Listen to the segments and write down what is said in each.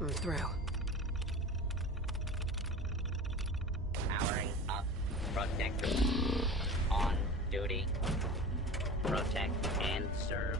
I'm through. Powering up. Protector. On duty. Protect and serve.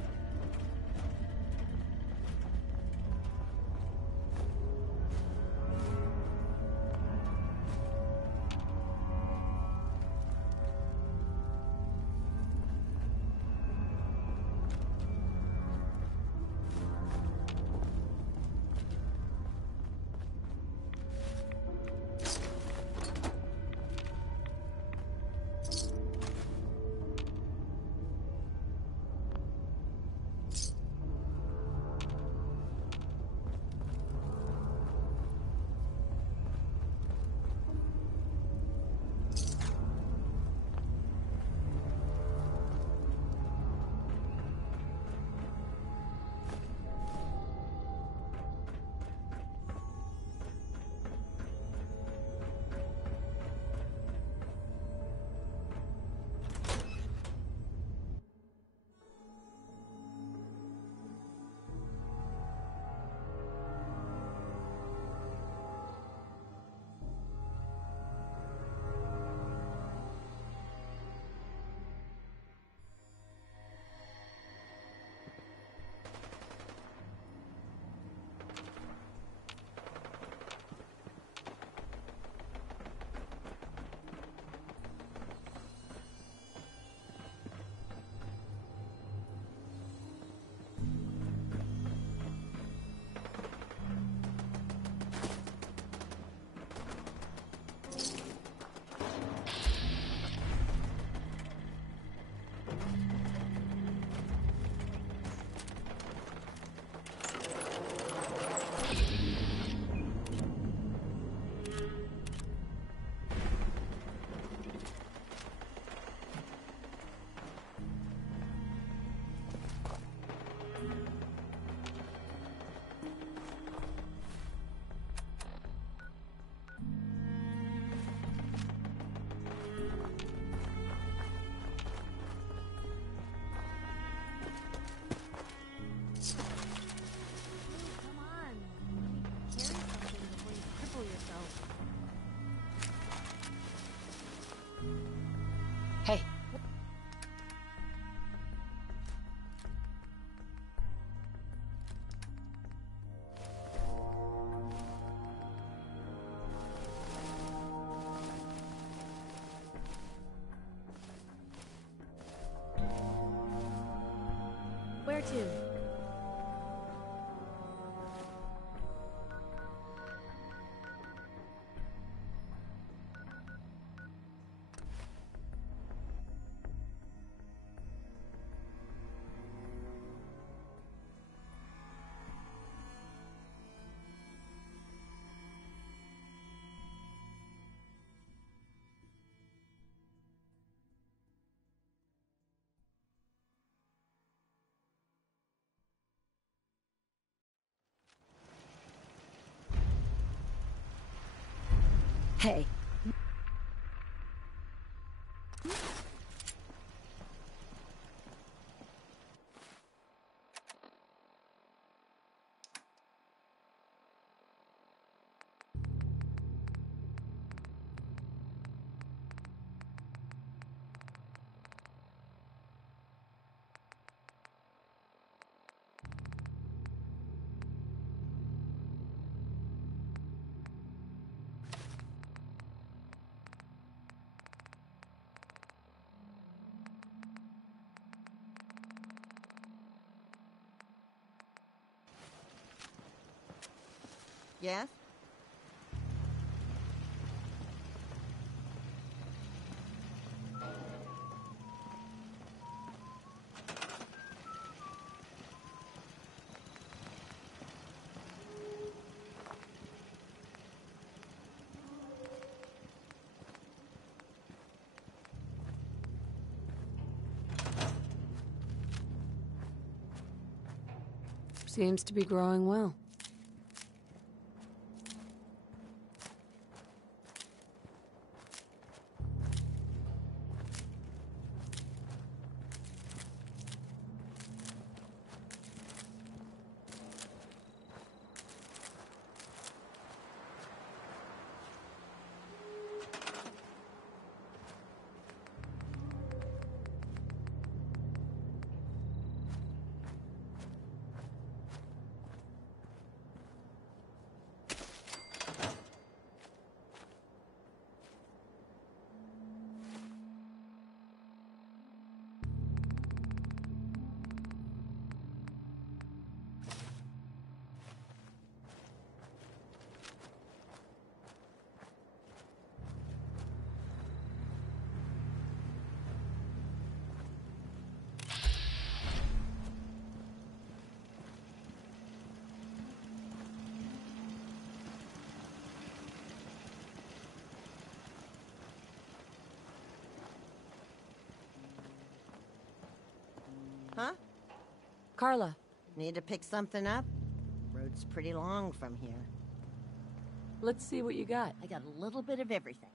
Hey. Where to? Hey. Yes? Seems to be growing well. Huh? Carla. Need to pick something up? Road's pretty long from here. Let's see what you got. I got a little bit of everything.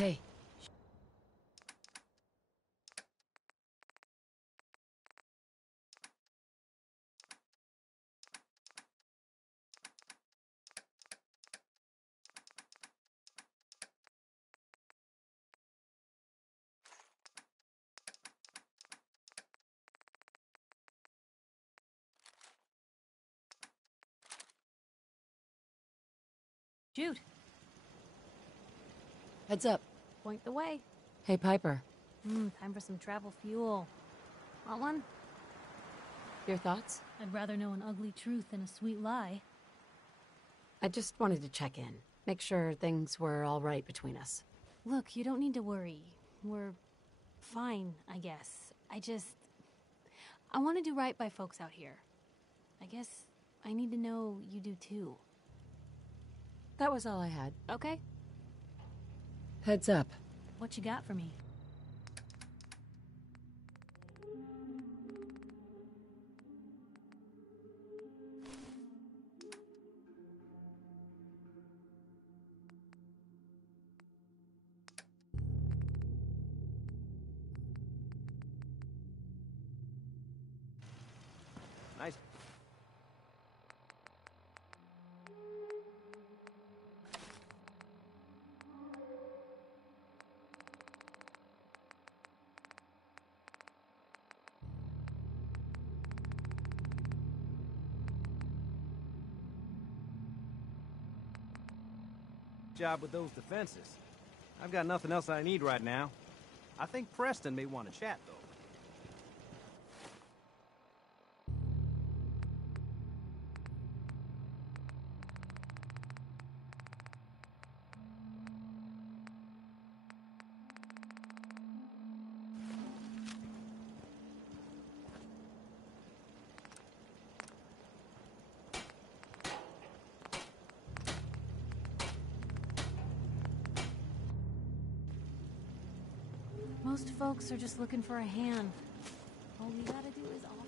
Hey. Jude, Heads up. point the way. Hey, Piper. Time for some travel fuel. Want one? Your thoughts? I'd rather know an ugly truth than a sweet lie. I just wanted to check in. Make sure things were all right between us. Look, you don't need to worry. We're fine, I guess. I want to do right by folks out here. I guess I need to know you do too. That was all I had. Okay. Heads up. What you got for me? Nice. Job with those defenses. I've got nothing else I need right now. I think Preston may want to chat, though. Most folks are just looking for a hand. All you gotta do is offer.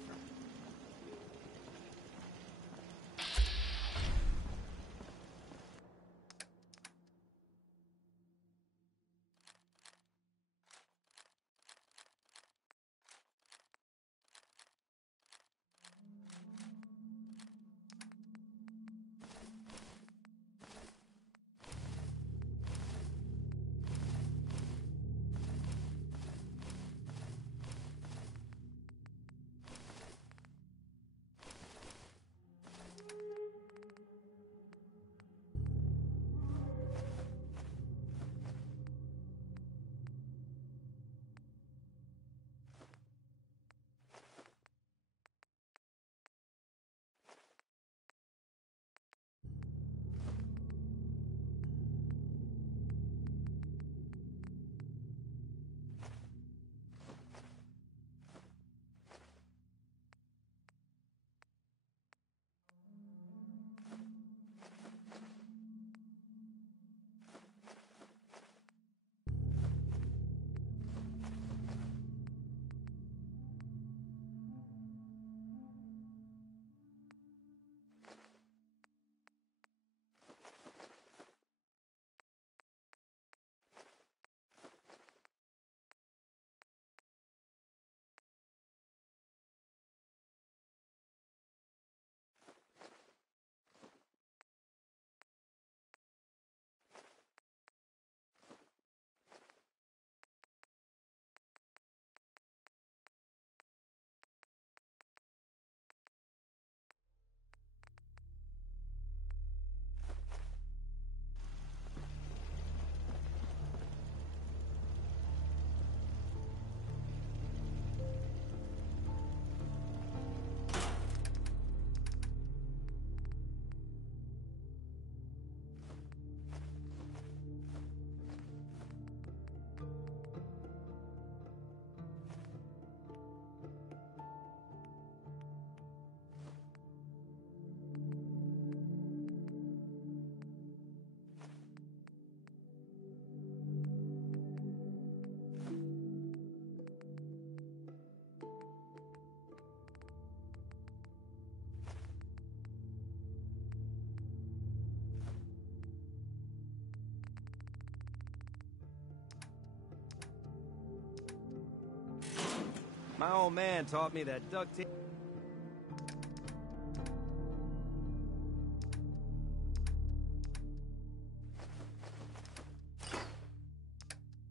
My old man taught me that duct tape...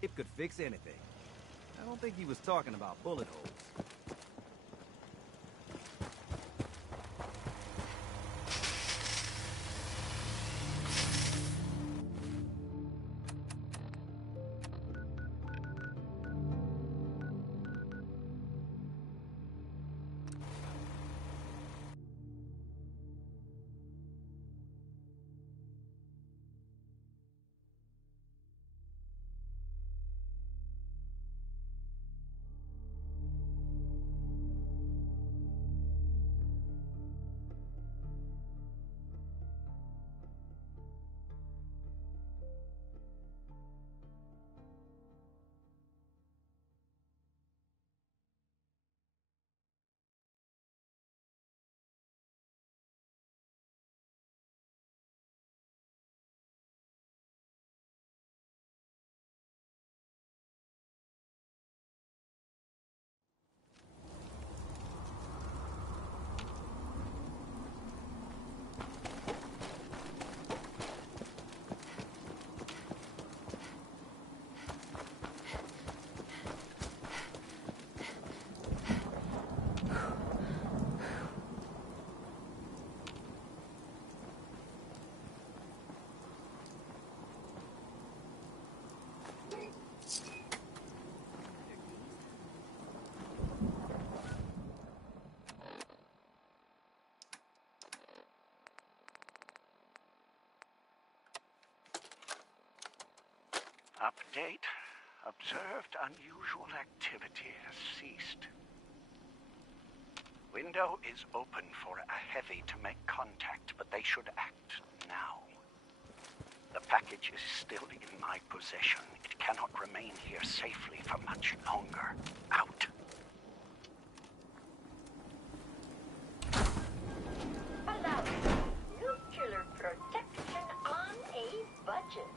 It could fix anything. I don't think he was talking about bullet holes. Update. Observed unusual activity has ceased. Window is open for a heavy to make contact, but they should act now. The package is still in my possession. It cannot remain here safely for much longer. Out. Allow nuclear protection on a budget.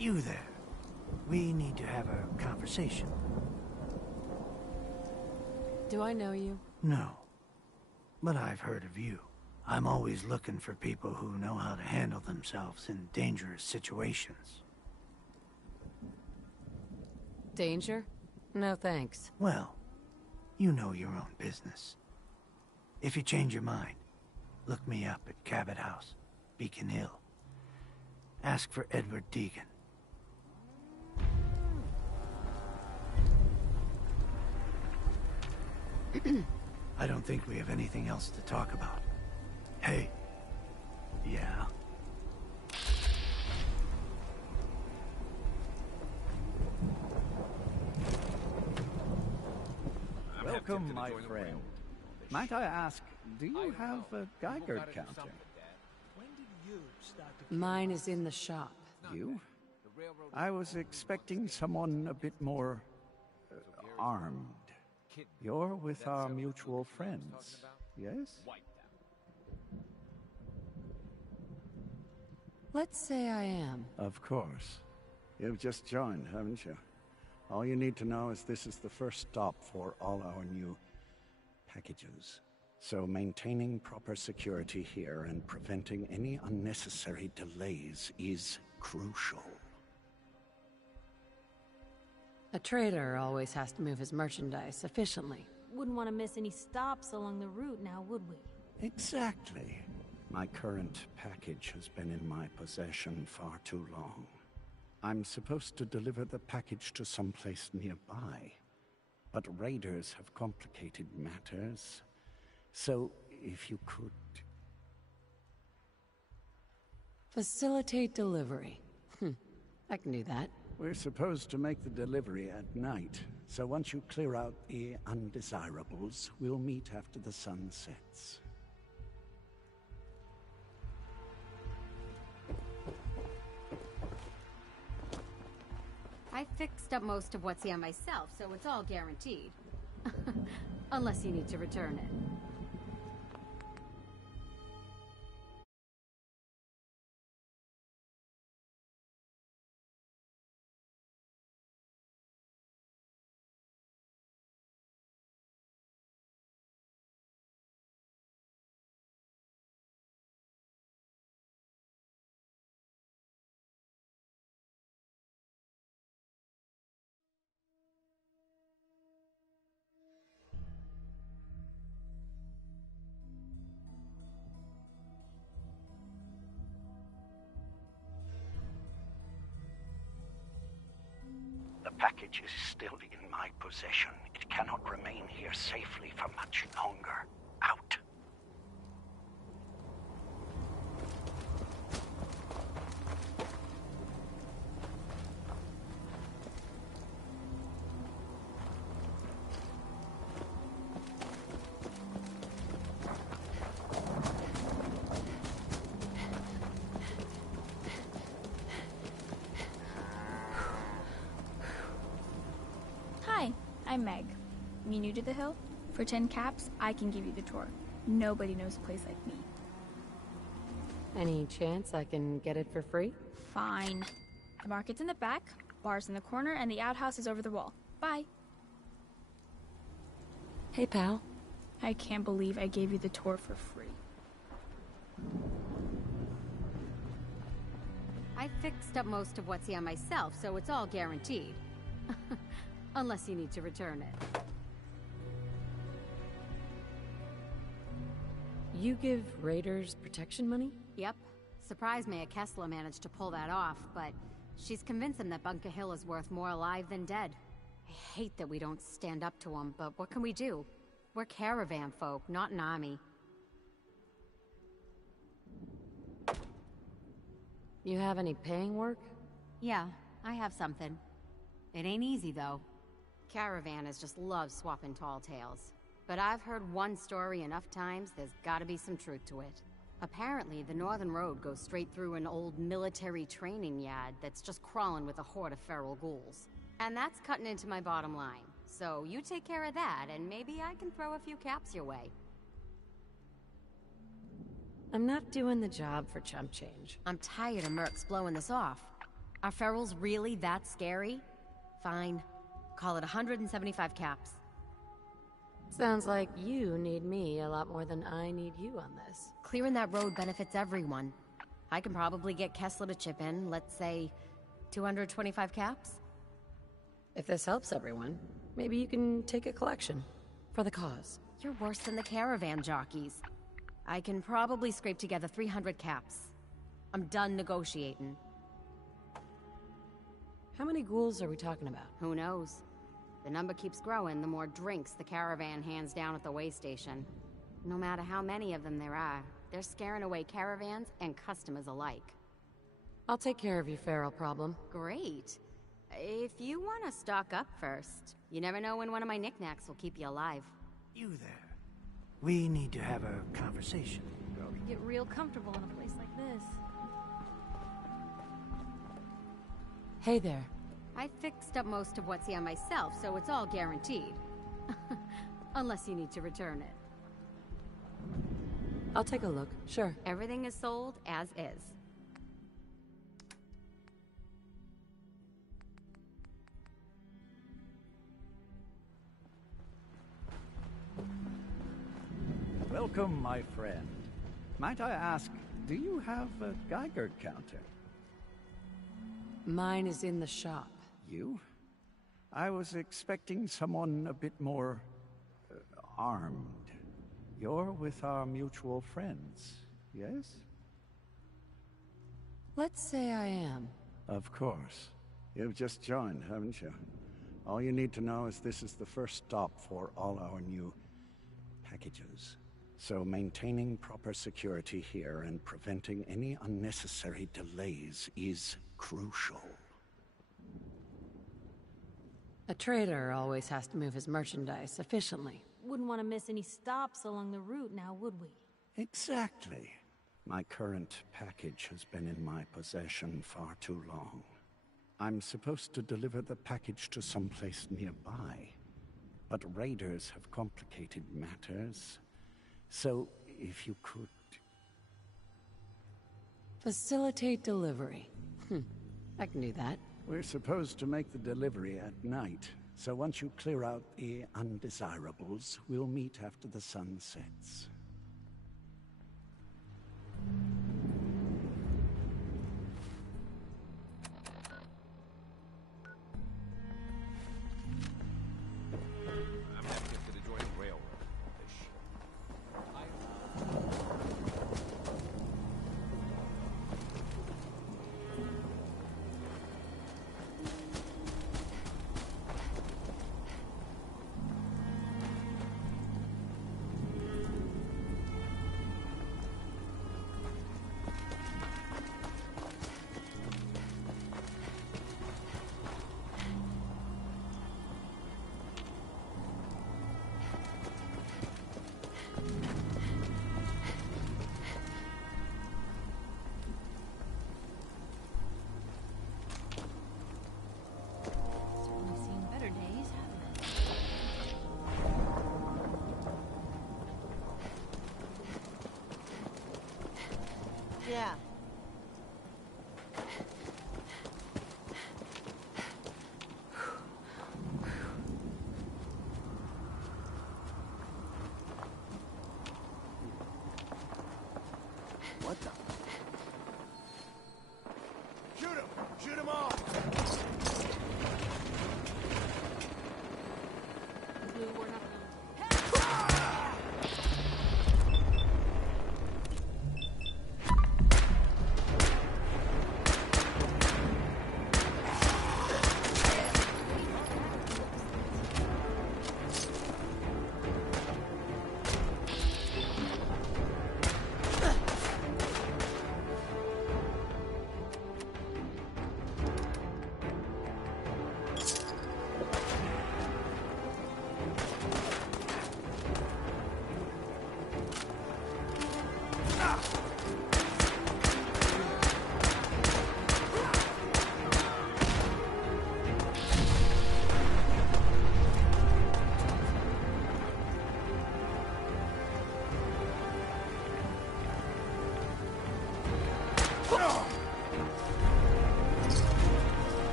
You there. We need to have a conversation. Do I know you? No. But I've heard of you. I'm always looking for people who know how to handle themselves in dangerous situations. Danger? No thanks. Well, you know your own business. If you change your mind, look me up at Cabot House, Beacon Hill. Ask for Edward Deegan. I don't think we have anything else to talk about. Hey. Yeah? Welcome, my friend. Might I ask, do you have a Geiger counter? Mine is in the shop. You? I was expecting someone a bit more armed. You're with our mutual friends, yes? Let's say I am. Of course. You've just joined, haven't you? All you need to know is this is the first stop for all our new packages. So maintaining proper security here and preventing any unnecessary delays is crucial. A trader always has to move his merchandise efficiently. Wouldn't want to miss any stops along the route now, would we? Exactly. My current package has been in my possession far too long. I'm supposed to deliver the package to someplace nearby, but raiders have complicated matters. So, if you could... Facilitate delivery. I can do that. We're supposed to make the delivery at night, so once you clear out the undesirables, we'll meet after the sun sets. I fixed up most of what's here myself, so it's all guaranteed. Unless you need to return it. The package is still in my possession. It cannot remain here safely for much longer. Out. Hi, I'm Meg. You new to the hill? For 10 caps, I can give you the tour. Nobody knows a place like me. Any chance I can get it for free? Fine. The market's in the back, bar's in the corner, and the outhouse is over the wall. Bye. Hey, pal. I can't believe I gave you the tour for free. I fixed up most of what's here myself, so it's all guaranteed. Unless you need to return it. You give raiders protection money? Yep. surprised Mayor Kessler managed to pull that off, but she's convinced him that Bunker Hill is worth more alive than dead. I hate that we don't stand up to him, but what can we do? We're caravan folk, not an army. You have any paying work? Yeah, I have something. It ain't easy, though. Caravanners just love swapping tall tales. But I've heard one story enough times, there's gotta be some truth to it. Apparently, the Northern Road goes straight through an old military training yard that's just crawling with a horde of feral ghouls. And that's cutting into my bottom line. So you take care of that, and maybe I can throw a few caps your way. I'm not doing the job for chump change. I'm tired of mercs blowing this off. Are ferals really that scary? Fine. Call it 175 caps. Sounds like you need me a lot more than I need you on this. Clearing that road benefits everyone. I can probably get Kessler to chip in, let's say, 225 caps? If this helps everyone, maybe you can take a collection. For the cause. You're worse than the caravan jockeys. I can probably scrape together 300 caps. I'm done negotiating. How many ghouls are we talking about? Who knows? The number keeps growing the more drinks the caravan hands down at the way station. No matter how many of them there are, they're scaring away caravans and customers alike. I'll take care of your feral problem. Great. If you want to stock up first, you never know when one of my knickknacks will keep you alive. You there. We need to have a conversation. Get real comfortable in a place like this. Hey there. I fixed up most of what's here myself, so it's all guaranteed. Unless you need to return it. I'll take a look, sure. Everything is sold as is. Welcome, my friend. Might I ask, do you have a Geiger counter? Mine is in the shop. You? I was expecting someone a bit more armed. You're with our mutual friends, yes? Let's say I am. Of course. You've just joined, haven't you? All you need to know is this is the first stop for all our new packages. So maintaining proper security here and preventing any unnecessary delays is crucial. A trader always has to move his merchandise efficiently. Wouldn't want to miss any stops along the route now, would we? Exactly. My current package has been in my possession far too long. I'm supposed to deliver the package to someplace nearby, but raiders have complicated matters. So, if you could... Facilitate delivery. I can do that. We're supposed to make the delivery at night, so once you clear out the undesirables, we'll meet after the sun sets. I'm gonna get to the Jordan Railroad.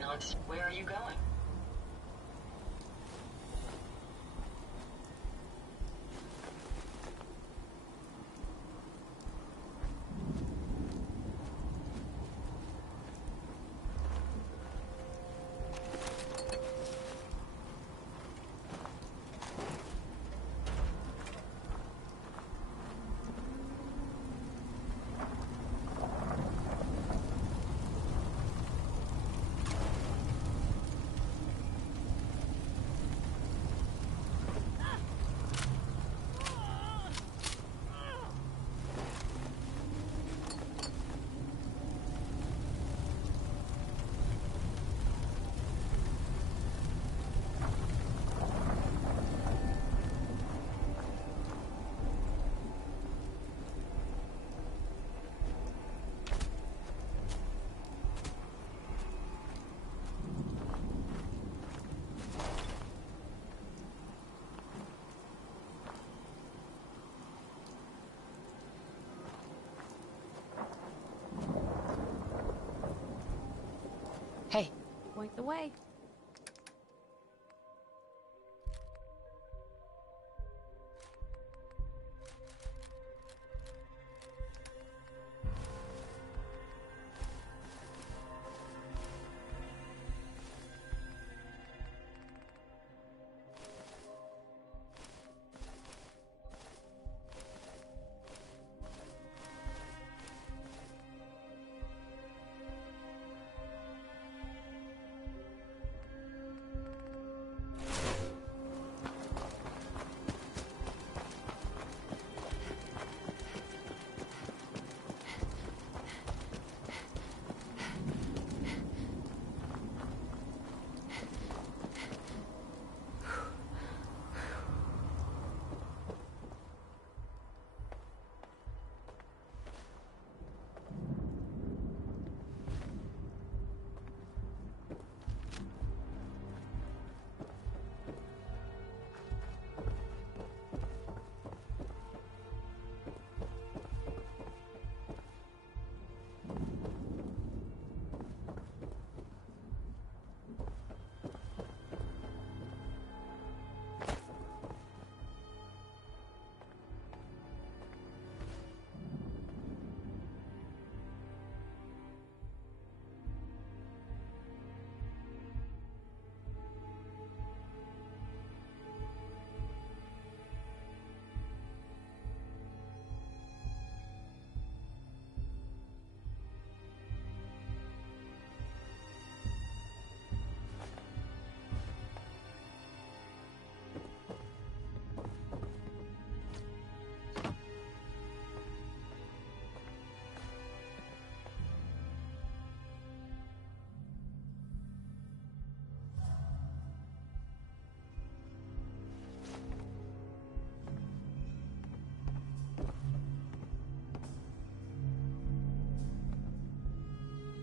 Nuts. Where are you going? Hey, Point the way.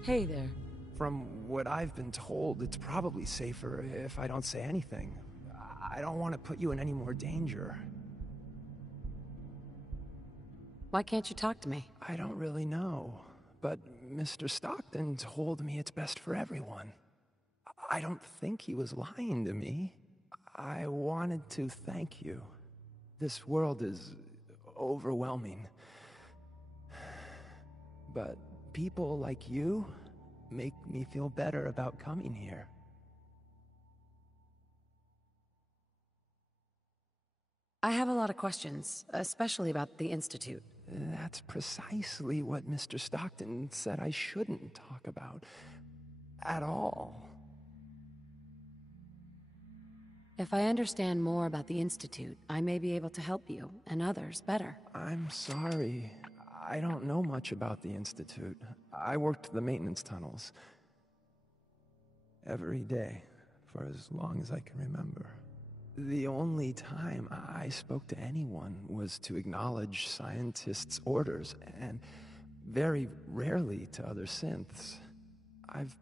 hey there. From what I've been told, it's probably safer if I don't say anything. I don't want to put you in any more danger. Why can't you talk to me? I don't really know, but Mr. Stockton told me it's best for everyone. I don't think he was lying to me. I wanted to thank you. This world is overwhelming. But people like you make me feel better about coming here. I have a lot of questions, especially about the Institute. That's precisely what Mr. Stockton said I shouldn't talk about. At all. If I understand more about the Institute, I may be able to help you, and others, better. I'm sorry. I don't know much about the Institute. I worked the maintenance tunnels. Every day, for as long as I can remember. The only time I spoke to anyone was to acknowledge scientists' orders, and very rarely to other synths. I've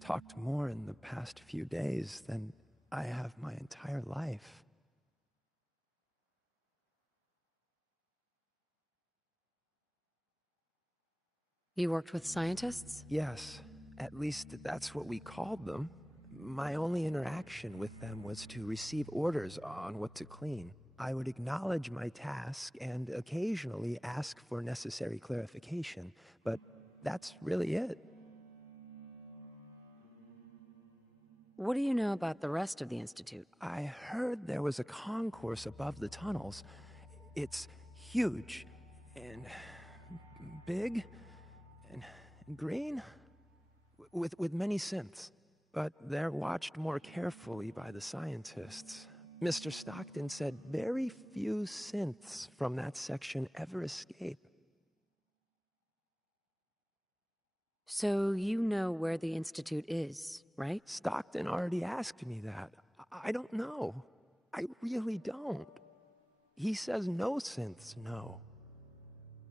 talked more in the past few days than I have my entire life. You worked with scientists? Yes, At least that's what we called them. My only interaction with them was to receive orders on what to clean. I would acknowledge my task and occasionally ask for necessary clarification, but that's really it. What do you know about the rest of the Institute? I heard there was a concourse above the tunnels. It's huge and big and green with many synths, but they're watched more carefully by the scientists. Mr. Stockton said very few synths from that section ever escape. So you know where the Institute is, right? Stockton already asked me that. I don't know. I really don't. He says no synths know.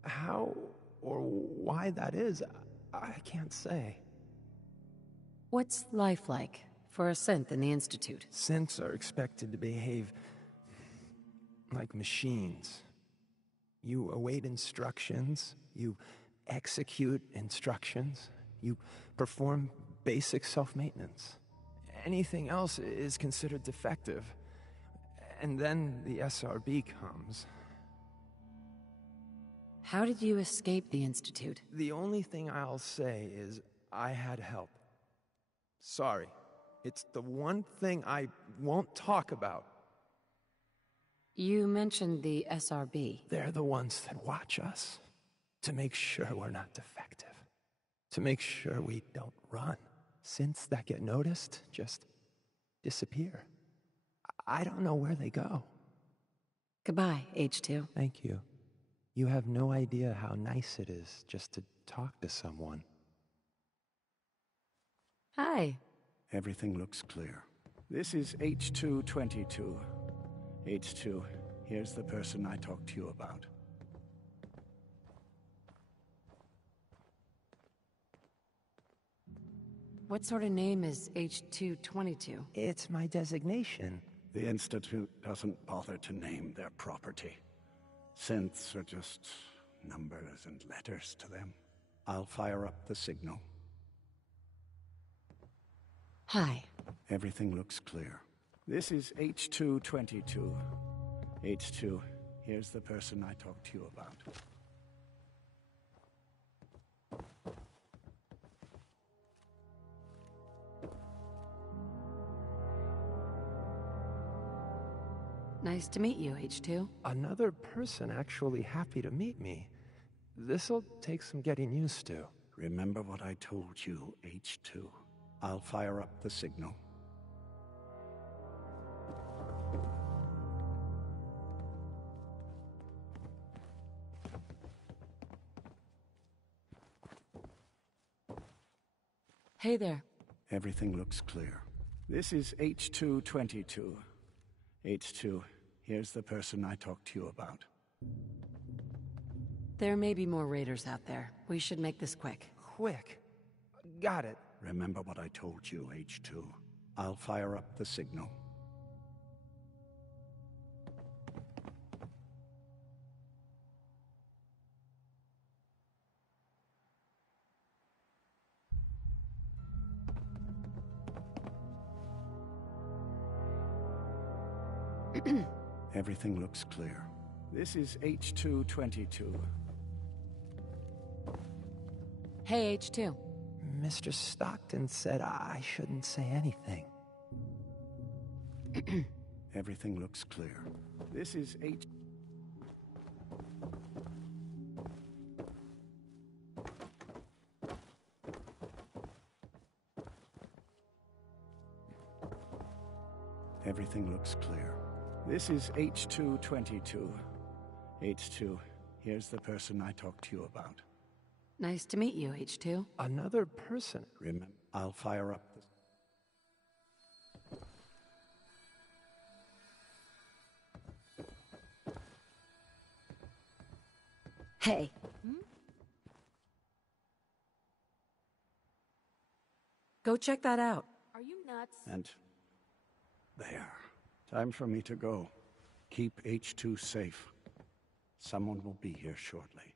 How or why that is, I can't say. What's life like for a synth in the Institute? Synths are expected to behave like machines. You await instructions, you execute instructions, you perform basic self-maintenance. Anything else is considered defective. And then the SRB comes. How did you escape the Institute? The only thing I'll say is I had help. Sorry. It's the one thing I won't talk about. You mentioned the SRB. They're the ones that watch us. To make sure we're not defective. To make sure we don't run. Synths that get noticed just disappear. I don't know where they go. Goodbye, H2. Thank you. You have no idea how nice it is just to talk to someone. Hi. Everything looks clear. This is H222. H2, here's the person I talked to you about. What sort of name is H222? It's my designation. The Institute doesn't bother to name their property. Synths are just numbers and letters to them. I'll fire up the signal. Hi. Everything looks clear. This is H222. H2, here's the person I talked to you about. Nice to meet you, H2. Another person actually happy to meet me. This'll take some getting used to. Remember what I told you, H2. I'll fire up the signal. Hey there. Everything looks clear. This is H222. H2, here's the person I talked to you about. There may be more raiders out there. We should make this quick. Quick. Got it. Remember what I told you, H2. I'll fire up the signal. Everything looks clear. This is H222. Hey, H2. Mr. Stockton said I shouldn't say anything. Everything looks clear. This is H... Everything looks clear. This is H222. H2, here's the person I talked to you about. Nice to meet you, H2. Another person. Remember, I'll fire up the... Hey. Go check that out. Are you nuts? And... there. Time for me to go. Keep H2 safe. Someone will be here shortly.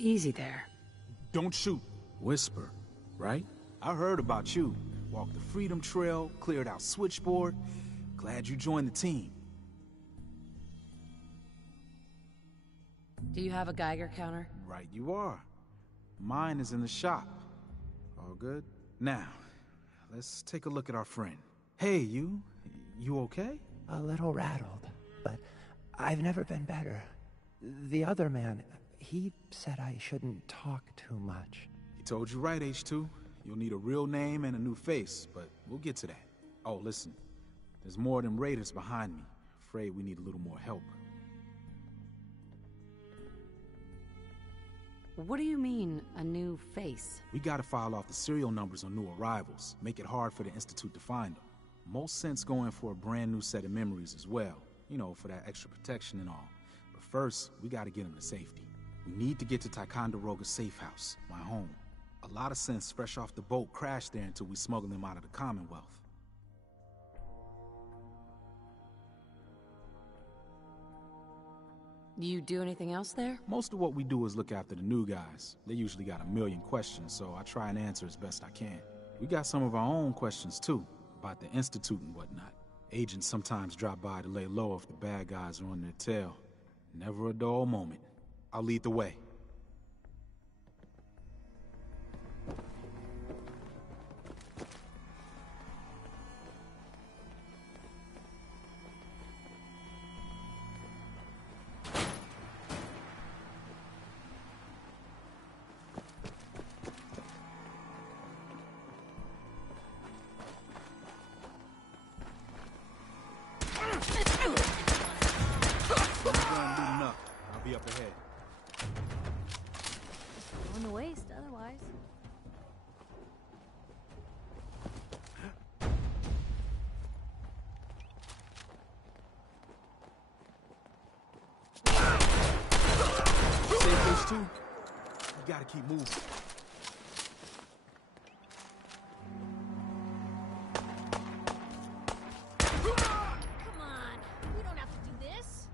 Easy there. Don't shoot. Whisper, right? I heard about you. Walked the Freedom Trail, cleared out Switchboard. Glad you joined the team. Do you have a Geiger counter? Right you are. Mine is in the shop. All good? Now, let's take a look at our friend. Hey, you okay? A little rattled, but I've never been better. The other man, he said I shouldn't talk too much. He told you right, H2. You'll need a real name and a new face, but we'll get to that. Oh, listen. There's more of them raiders behind me. Afraid we need a little more help. What do you mean, a new face? We gotta file off the serial numbers on new arrivals. Make it hard for the Institute to find them. Most sense going for a brand new set of memories as well. You know, for that extra protection and all. But first, we gotta get them to safety. We need to get to Ticonderoga's safe house, my home. A lot of sense fresh off the boat crashed there until we smuggled them out of the Commonwealth. You do anything else there? Most of what we do is look after the new guys. They usually got a million questions, so I try and answer as best I can. We got some of our own questions too, about the Institute and whatnot. Agents sometimes drop by to lay low if the bad guys are on their tail. Never a dull moment. I'll lead the way. I'll be up ahead. On the waist, otherwise. Save those two. You gotta keep moving. Come on, we don't have to do this.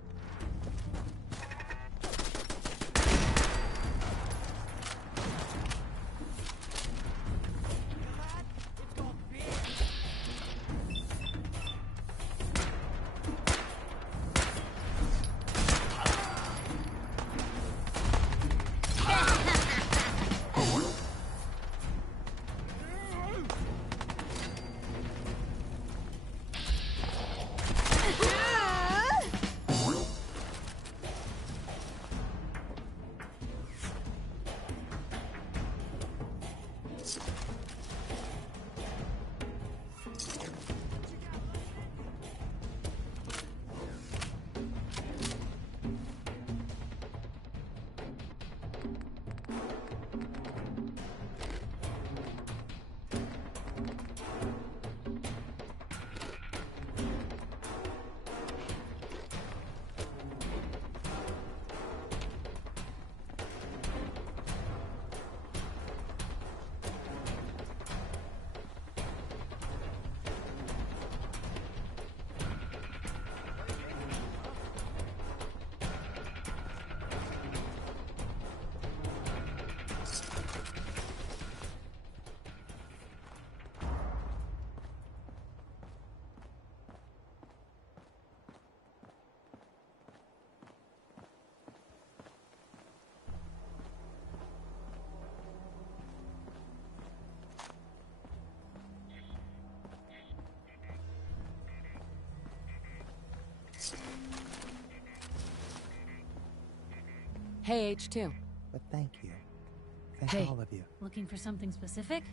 Hey, H2. But thank you. Thank Hey. all of you. Looking for something specific?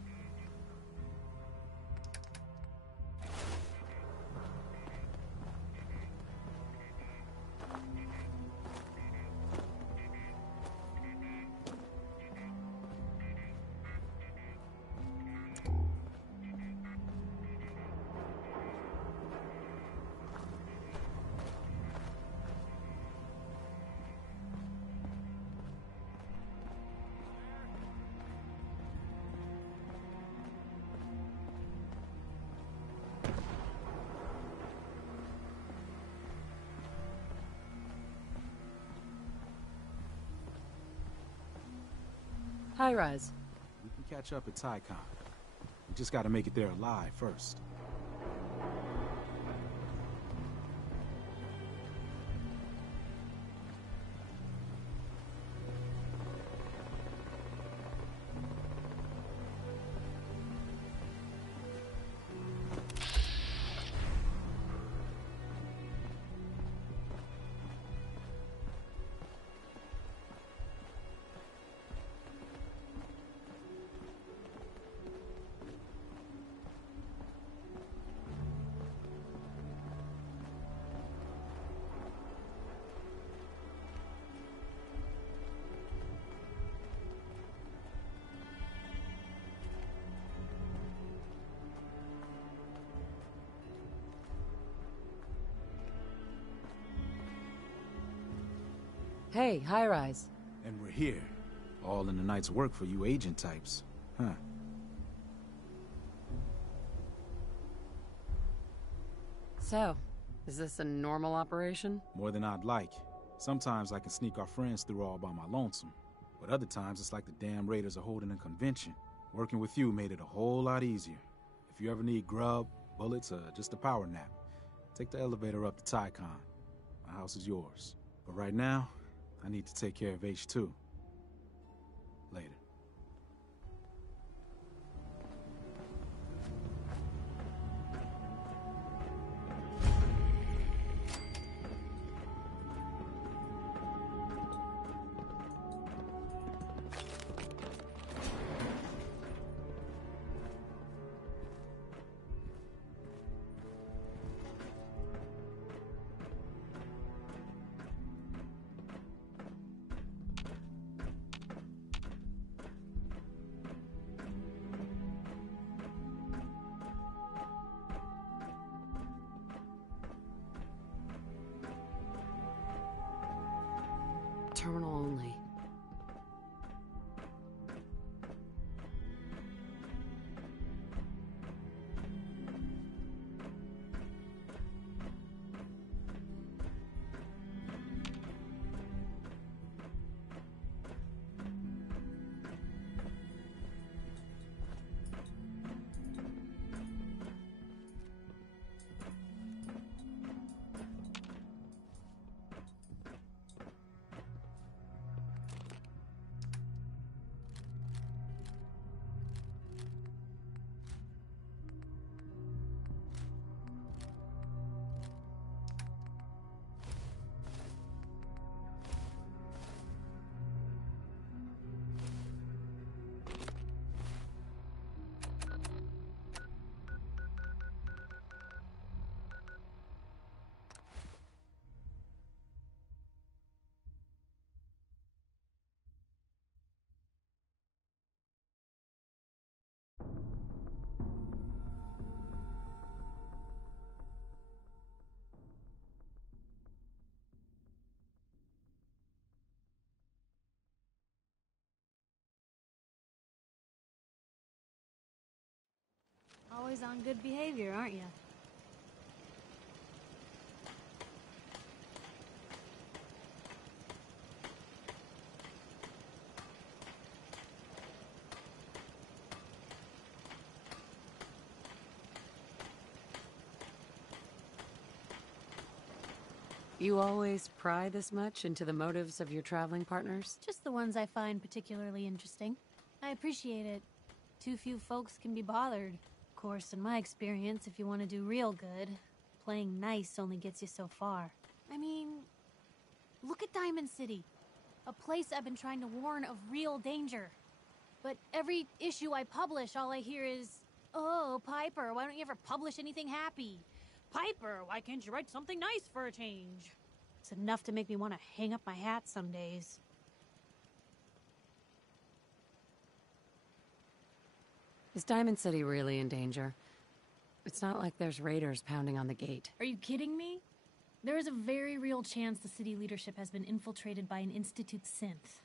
High rise. We can catch up at Tycon. We just gotta make it there alive first. Hey, high rise. And we're here. All in the night's work for you agent types. Huh. So, is this a normal operation? More than I'd like. Sometimes I can sneak our friends through all by my lonesome. But other times it's like the damn Raiders are holding a convention. Working with you made it a whole lot easier. If you ever need grub, bullets, or just a power nap, take the elevator up to Tycon. My house is yours. But right now, I need to take care of H2. Later. Terminal only. Always on good behavior, aren't you? You always pry this much into the motives of your traveling partners? Just the ones I find particularly interesting. I appreciate it. Too few folks can be bothered. Of course, in my experience, if you want to do real good, playing nice only gets you so far. I mean, look at Diamond City. A place I've been trying to warn of real danger. But every issue I publish, all I hear is, "Oh, Piper, why don't you ever publish anything happy? Piper, why can't you write something nice for a change?" It's enough to make me want to hang up my hat some days. Is Diamond City really in danger? It's not like there's raiders pounding on the gate. Are you kidding me? There is a very real chance the city leadership has been infiltrated by an Institute synth.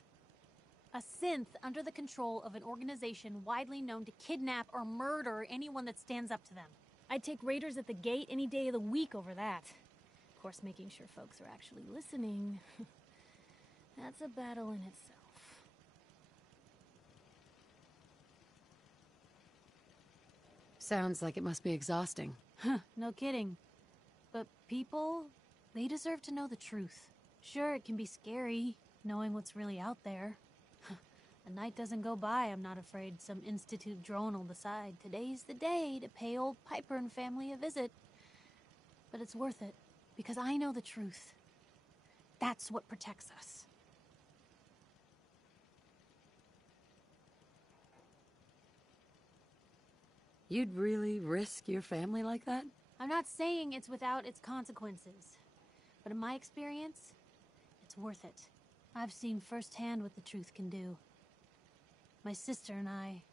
A synth under the control of an organization widely known to kidnap or murder anyone that stands up to them. I'd take raiders at the gate any day of the week over that. Of course, making sure folks are actually listening. That's a battle in itself. Sounds like it must be exhausting. Huh, no kidding. But people, they deserve to know the truth. Sure, it can be scary, knowing what's really out there. A night doesn't go by, I'm not afraid some Institute drone will decide today's the day to pay old Piper and family a visit. But it's worth it, because I know the truth. That's what protects us. You'd really risk your family like that? I'm not saying it's without its consequences. But in my experience, it's worth it. I've seen firsthand what the truth can do. My sister and I,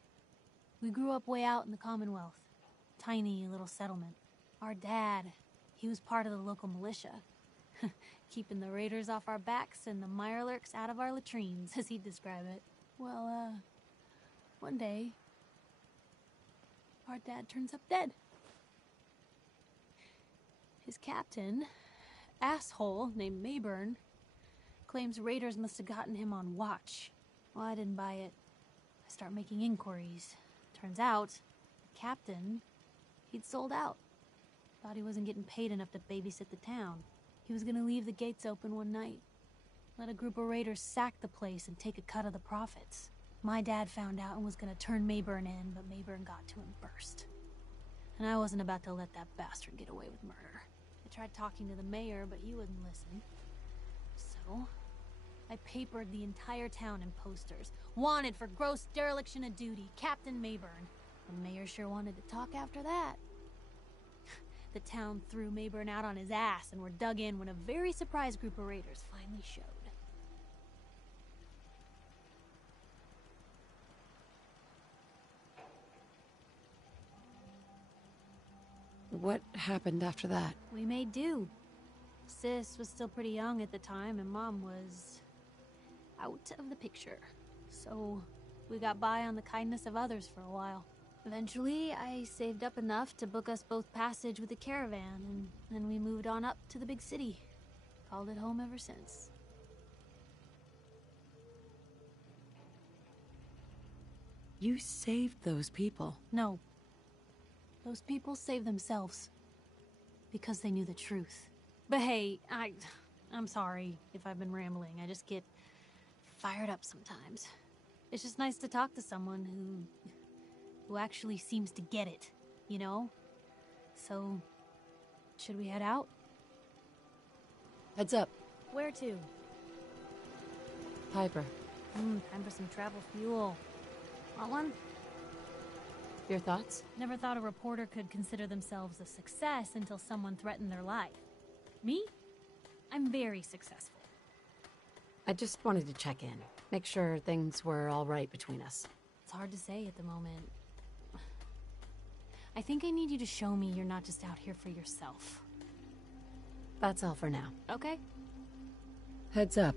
we grew up way out in the Commonwealth. Tiny little settlement. Our dad, he was part of the local militia. Keeping the raiders off our backs and the mirelurks out of our latrines, as he'd describe it. Well, one day, our dad turns up dead. His captain, asshole named Mayburn, claims raiders must have gotten him on watch. Well, I didn't buy it. I start making inquiries. Turns out, the captain, he'd sold out. Thought he wasn't getting paid enough to babysit the town. He was gonna leave the gates open one night. Let a group of raiders sack the place and take a cut of the profits. My dad found out and was gonna turn Mayburn in, but Mayburn got to him first. And I wasn't about to let that bastard get away with murder. I tried talking to the mayor, but he wouldn't listen. So, I papered the entire town in posters. Wanted for gross dereliction of duty, Captain Mayburn. The mayor sure wanted to talk after that. The town threw Mayburn out on his ass and were dug in when a very surprised group of raiders finally showed. What happened after that? We made do. Sis was still pretty young at the time, and Mom was out of the picture. So we got by on the kindness of others for a while. Eventually, I saved up enough to book us both passage with a caravan, and then we moved on up to the big city. Called it home ever since. You saved those people. No. Those people saved themselves. Because they knew the truth. But hey, I'm sorry if I've been rambling. I just get fired up sometimes. It's just nice to talk to someone who actually seems to get it, you know? So, should we head out? Heads up. Where to? Piper. Time for some travel fuel. Want one? Your thoughts? Never thought a reporter could consider themselves a success until someone threatened their life. Me? I'm very successful. I just wanted to check in. Make sure things were all right between us. It's hard to say at the moment. I think I need you to show me you're not just out here for yourself. That's all for now. Okay? Heads up.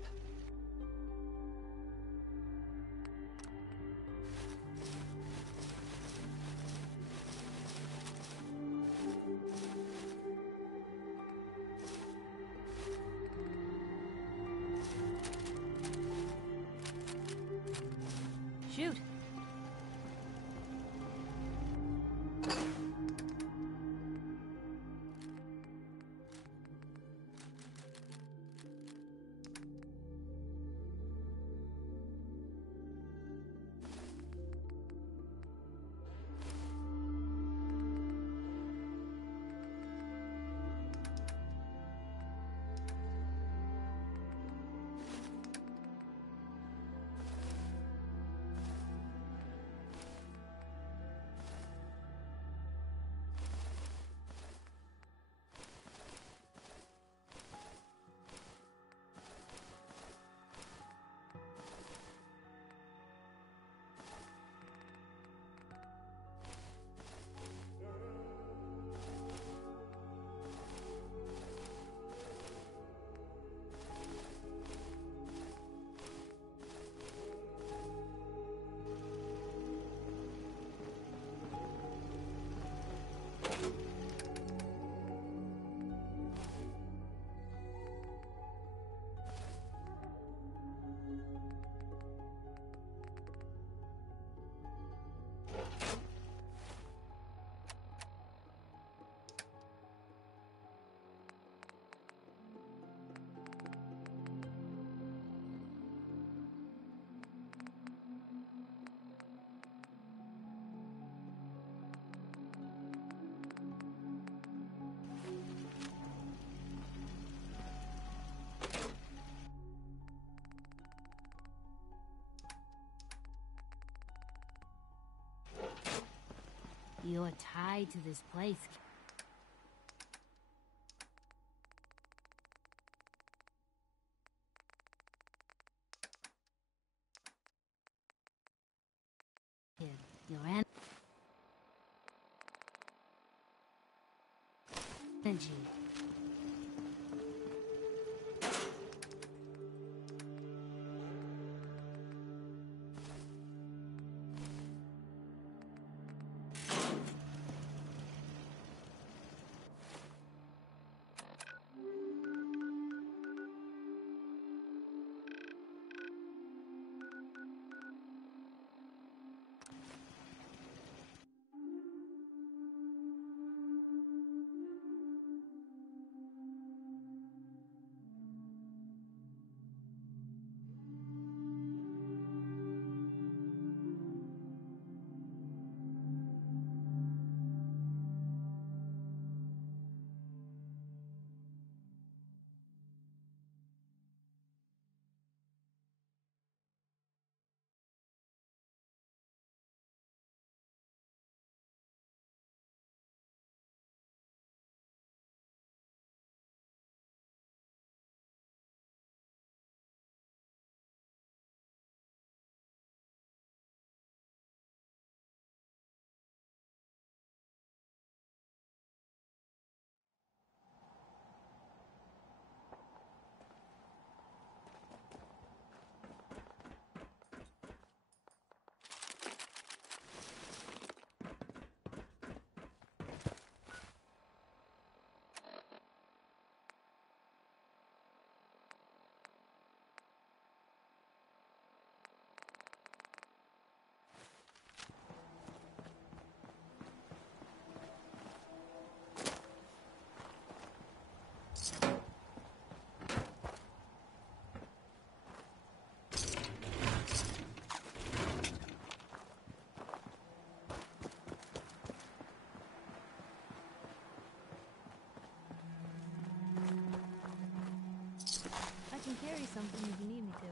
Shoot. feel a tie to this place. Your energy. I can carry something if you need me to.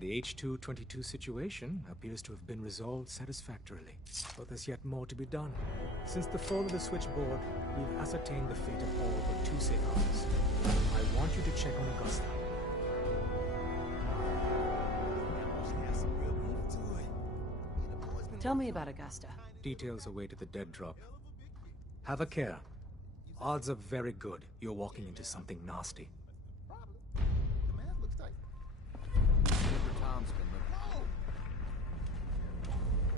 The H-222 situation appears to have been resolved satisfactorily, but there's yet more to be done. Since the fall of the switchboard, we've ascertained the fate of all but 2 safe houses. I want you to check on Augusta. Tell me about Augusta. Details await at the dead drop. Have a care. Odds are very good you're walking into something nasty.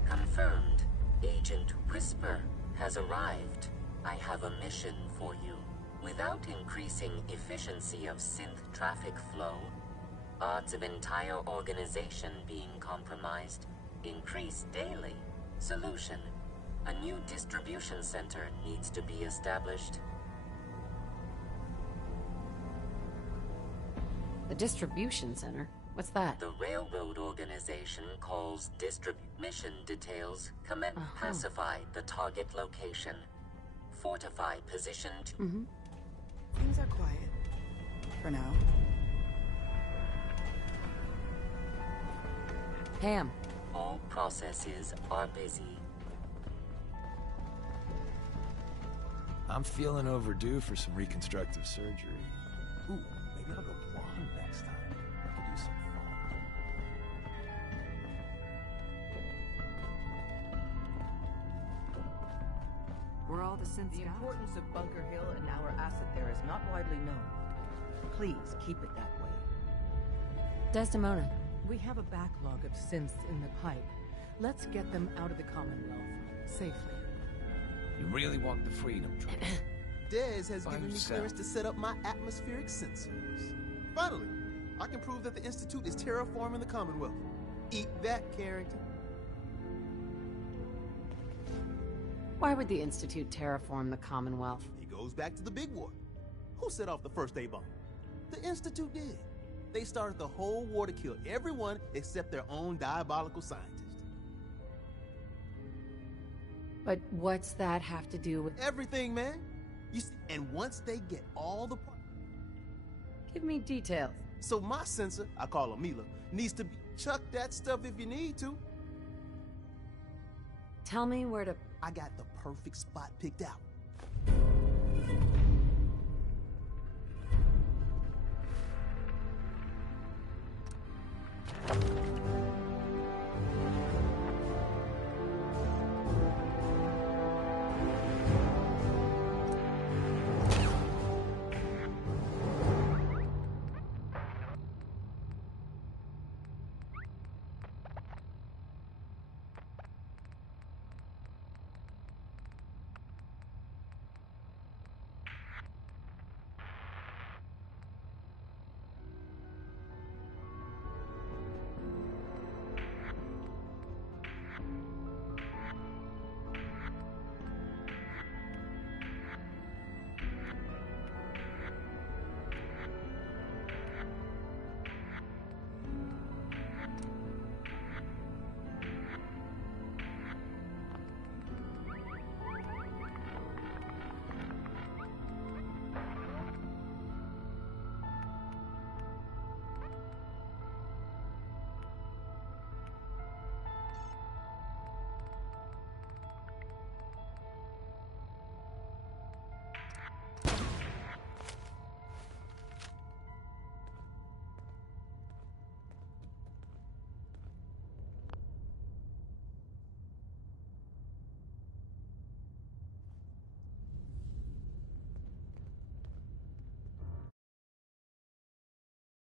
Confirmed. Agent Whisper has arrived. I have a mission for you. Without increasing efficiency of synth traffic flow, odds of entire organization being compromised increase daily. Solution: a new distribution center needs to be established. The distribution center? What's that? The railroad organization calls mission details. Pacify the target location. Fortify position to... Things are quiet. For now. Pam. All processes are busy. I'm feeling overdue for some reconstructive surgery. Ooh, maybe I'll go blonde next time. I could use some We're all the synths. The importance of Bunker Hill and our asset there is not widely known. Please keep it that way. Desdemona, We have a backlog of synths in the pipe. Let's get them out of the Commonwealth safely. You really want the freedom train? Dez has By given me yourself. clearance to set up my atmospheric sensors. Finally, I can prove that the Institute is terraforming the Commonwealth. Eat that, Carrington. Why would the Institute terraform the Commonwealth? It goes back to the big war. Who set off the first A-bomb? The Institute did. They started the whole war to kill everyone except their own diabolical scientist. But what's that have to do with... Everything, man. You see, and once they get all the parts... Give me details. So my sensor, I call her Mila, needs to be... Chuck that stuff if you need to. Tell me where to... I got the perfect spot picked out.